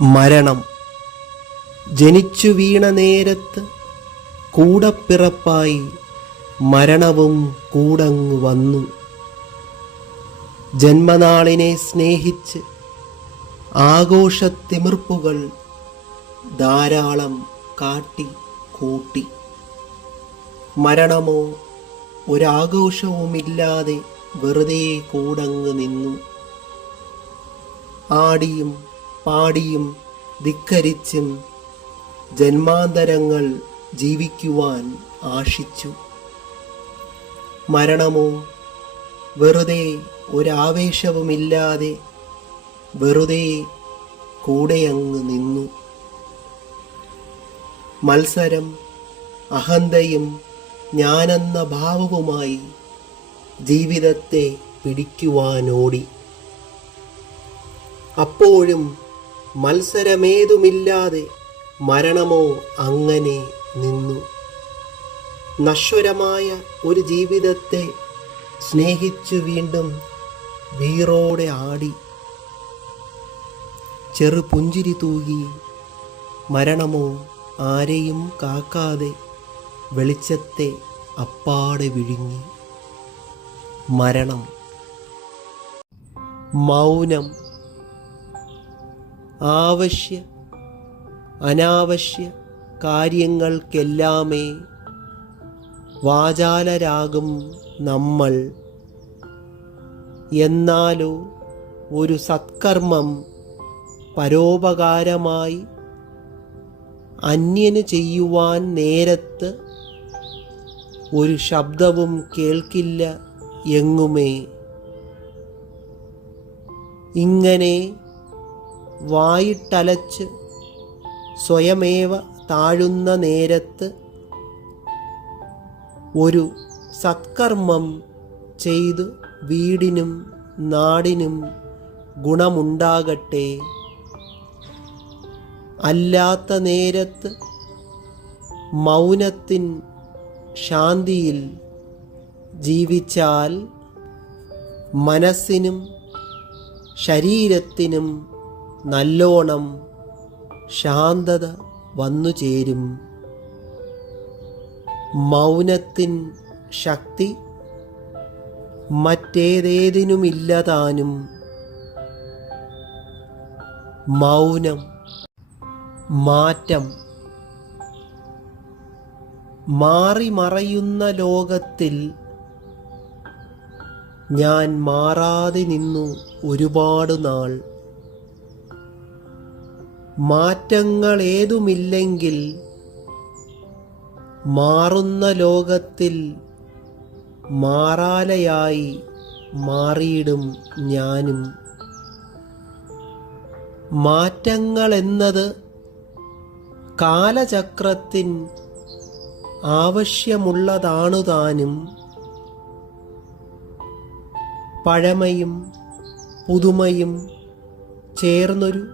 മരണം. ജനിച്ചു വീണ നേരത്ത് കൂടപ്പിറപ്പായി മരണവും കൂടങ്ങു വന്നു. ജന്മനാളിനെ സ്നേഹിച്ച് ആഘോഷത്തിമിർപ്പുകൾ ധാരാളം കാട്ടി കൂട്ടി. മരണമോ ഒരാഘോഷവുമില്ലാതെ വെറുതെ കൂടങ്ങ് നിന്നു. ആടിയും പാടിയും ധിക്കരിച്ചും ജന്മാന്തരങ്ങൾ ജീവിക്കുവാൻ ആശിച്ചു. മരണമോ? വെറുതെ ഒരാവേശവുമില്ലാതെ വെറുതെ കൂടെയങ്ങ് നിന്നു. മത്സരം അഹന്തയും ഞാനെന്ന ഭാവവുമായി ജീവിതത്തെ പിടിക്കുവാനോടി. അപ്പോഴും മത്സരമേതുമില്ലാതെ മരണമോ അങ്ങനെ നിന്നു. നശ്വരമായ ഒരു ജീവിതത്തെ സ്നേഹിച്ചു വീണ്ടും വീറോടെ ആടി. ചെറു പുഞ്ചിരി തൂകി മരണമോ ആരെയും കാക്കാതെ വെളിച്ചത്തെ അപ്പാടെ വിഴുങ്ങി. മരണം. മൗനം. ആവശ്യ അനാവശ്യ കാര്യങ്ങൾക്കെല്ലാമേ വാചാലരാകും നമ്മൾ. എന്നാലോ ഒരു സത്കർമ്മം പരോപകാരമായി അന്യന് ചെയ്യുവാൻ നേരത്ത് ഒരു ശബ്ദവും കേൾക്കില്ല എങ്ങുമേ. ഇങ്ങനെ വായിട്ടലച്ച് സ്വയമേവ താഴുന്ന നേരത്ത് ഒരു സത്കർമ്മം ചെയ്തു വീടിനും നാടിനും ഗുണമുണ്ടാകട്ടെ. അല്ലാത്ത നേരത്ത് മൗനത്തിൻ ശാന്തിയിൽ ജീവിച്ചാൽ മനസ്സിനും ശരീരത്തിനും നല്ലോണം ശാന്തത വന്നു ചേരും. മൗനത്തിൻ ശക്തി മറ്റേതേതിനുമില്ലതാനും മൗനം മാറ്റം മാറി മറയുന്ന ലോകത്തിൽ ഞാൻ മാറാതെ നിന്നു ഒരുപാട് നാൾ. മാറ്റങ്ങൾ ഏതുമില്ലെങ്കിൽ മാറുന്ന ലോകത്തിൽ മാറാലയായി മാറിയിടും ഞാനും. മാറ്റങ്ങൾ എന്നത് കാലചക്രത്തിൻ ആവശ്യമുള്ളതാണു താനും. പഴമയും പുതുമയും ചേർന്നൊരു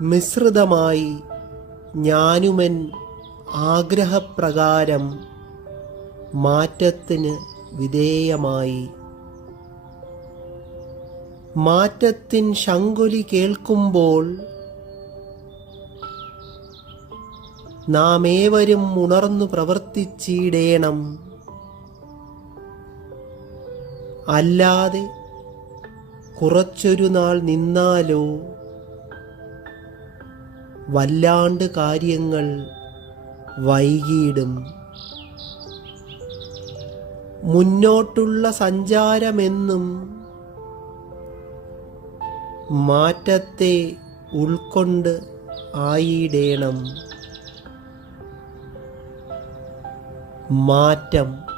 മിശ്രിതമായി ഞാനുമൻ ആഗ്രഹപ്രകാരം മാറ്റത്തിന് വിധേയമായി. മാറ്റത്തിൻ ശങ്കുലി കേൾക്കുമ്പോൾ നാം ഏവരും ഉണർന്നു പ്രവർത്തിച്ചിടേണം. അല്ലാതെ കുറച്ചൊരു നാൾ നിന്നാലോ വല്ലാണ്ട് കാര്യങ്ങൾ വൈകിയിടും. മുന്നോട്ടുള്ള സഞ്ചാരമെന്നും മാറ്റത്തെ ഉൾക്കൊണ്ട് ആയിടേണം. മാറ്റം